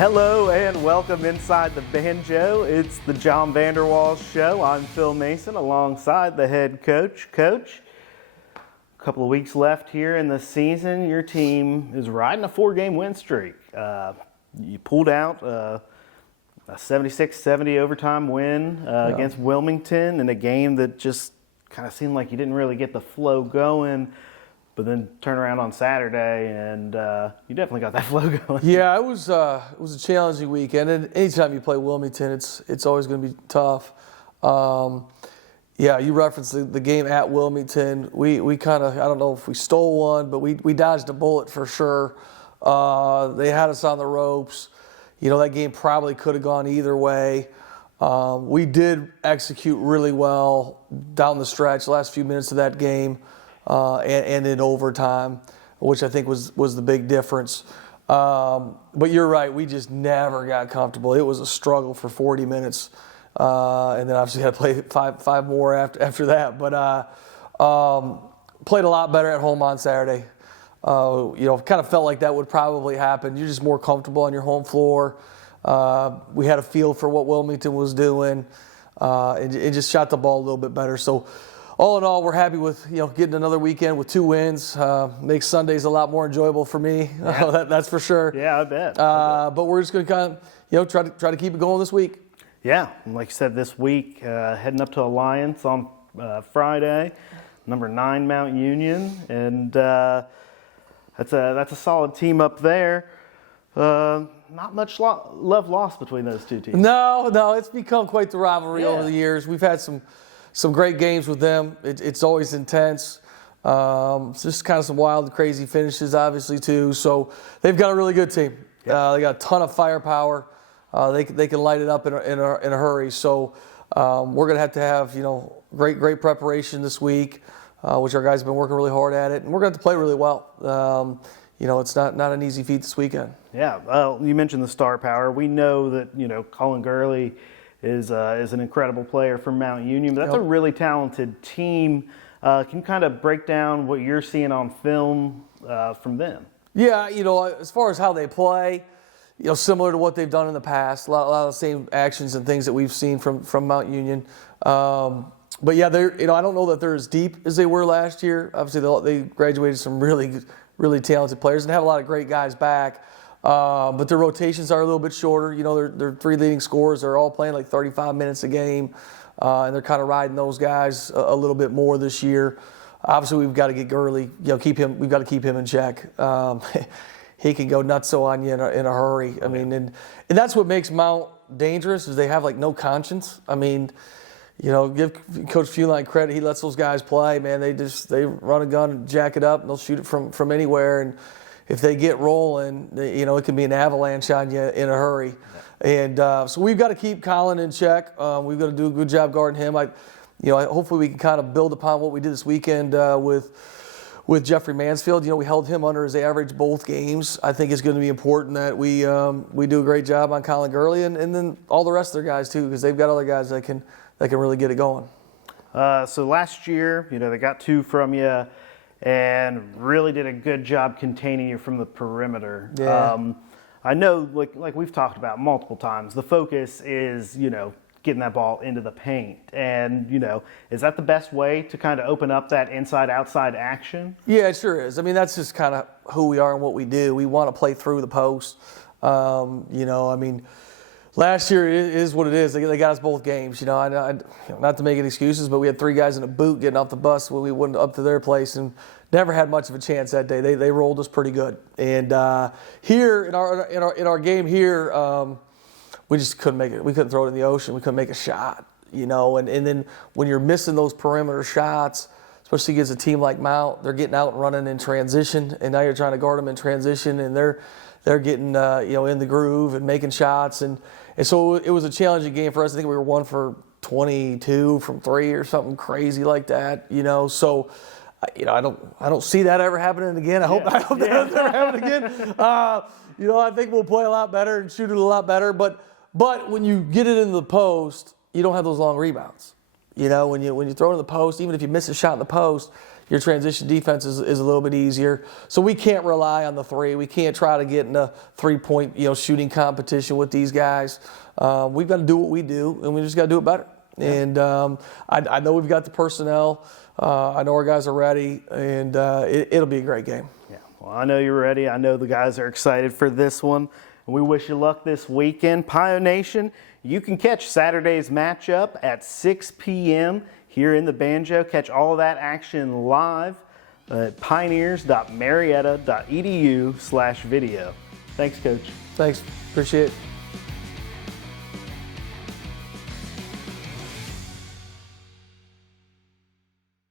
Hello and welcome inside the banjo. It's the Jon VanderWal Show. I'm Phil Mason alongside the head coach. Coach, a couple of weeks left here in the season. Your team is riding a 4-game win streak. You pulled out a 76-70 overtime win against Wilmington in a game that just kind of seemed like you didn't really get the flow going. But then turn around on Saturday, and you definitely got that flow going. Yeah, it was a challenging weekend. And anytime you play Wilmington, it's always going to be tough. Yeah, you referenced the game at Wilmington. We kind of, I don't know if we stole one, but we dodged a bullet for sure. They had us on the ropes. You know, that game probably could have gone either way. We did execute really well down the stretch, last few minutes of that game. And in overtime, which I think was the big difference. But you're right, we just never got comfortable. It was a struggle for 40 minutes, and then obviously had to play five more after that. But played a lot better at home on Saturday. You know, kind of felt like that would probably happen. You're just more comfortable on your home floor. We had a feel for what Wilmington was doing, and just shot the ball a little bit better. So, all in all, we're happy with getting another weekend with 2 wins. Makes Sundays a lot more enjoyable for me. Yeah. That's for sure. Yeah, I bet. But we're just going to kind of try to keep it going this week. Yeah, like you said, this week heading up to Alliance on Friday, number 9 Mount Union, and that's a solid team up there. Not much love lost between those two teams. No, it's become quite the rivalry over the years. We've had some great games with them. It's always intense. It's just kind of some wild, crazy finishes, obviously, too. So they've got a really good team. They got a ton of firepower. They can light it up in a hurry. So we're going to have great preparation this week, which our guys have been working really hard at it. And we're going to have to play really well. It's not an easy feat this weekend. Yeah, well, you mentioned the star power. We know that, Colin Gurley is an incredible player from Mount Union, but that's a really talented team. Can you kind of break down what you're seeing on film from them? Yeah, as far as how they play, similar to what they've done in the past, a lot of the same actions and things that we've seen from Mount Union. But yeah, I don't know that they're as deep as they were last year. Obviously, they graduated some really talented players and have a lot of great guys back. But their rotations are a little bit shorter. Their 3 leading scorers are all playing like 35 minutes a game, and they're kind of riding those guys a little bit more this year. Obviously, we've got to get Gurley. We've got to keep him in check. He can go nutso on you in a hurry. I mean, and that's what makes Mount dangerous is they have like no conscience. I mean, give Coach Fuline credit. He lets those guys play. Man, they run a gun and jack it up, and they'll shoot it from anywhere. And if they get rolling, it can be an avalanche on you in a hurry. And so we've got to keep Colin in check. We've got to do a good job guarding him. Hopefully we can kind of build upon what we did this weekend with Jeffrey Mansfield. We held him under his average both games. I think it's going to be important that we do a great job on Colin Gurley and then all the rest of their guys too, because they've got other guys that can really get it going. So last year, they got 2 from you, and really did a good job containing you from the perimeter. Yeah. I know, like we've talked about multiple times, the focus is, getting that ball into the paint. And, is that the best way to kind of open up that inside-outside action? Yeah, it sure is. I mean, that's just kind of who we are and what we do. We want to play through the post. Last year is what it is. They got us both games. Not to make any excuses, but we had 3 guys in a boot getting off the bus when we went up to their place and never had much of a chance that day. They rolled us pretty good. And here in our game here, we just couldn't make it. We couldn't throw it in the ocean. We couldn't make a shot. And then when you're missing those perimeter shots, especially against a team like Mount, they're getting out and running in transition, and now you're trying to guard them in transition, and they're getting in the groove and making shots, and so it was a challenging game for us. I think we were 1 for 22 from 3 or something crazy like that. So I don't see that ever happening again. I hope that doesn't ever happen again. I think we'll play a lot better and shoot it a lot better. But when you get it in the post, you don't have those long rebounds. When you throw it in the post, even if you miss a shot in the post, your transition defense is a little bit easier. So we can't rely on the three. We can't try to get in a 3-point shooting competition with these guys. We've got to do what we do, and we just got to do it better. Yeah. And I know we've got the personnel. I know our guys are ready, and it'll be a great game. Yeah, well, I know you're ready. I know the guys are excited for this one. And we wish you luck this weekend. Pio Nation, you can catch Saturday's matchup at 6 p.m. here in the Banjo. Catch all of that action live at pioneers.marietta.edu/video. Thanks, Coach. Thanks. Appreciate it.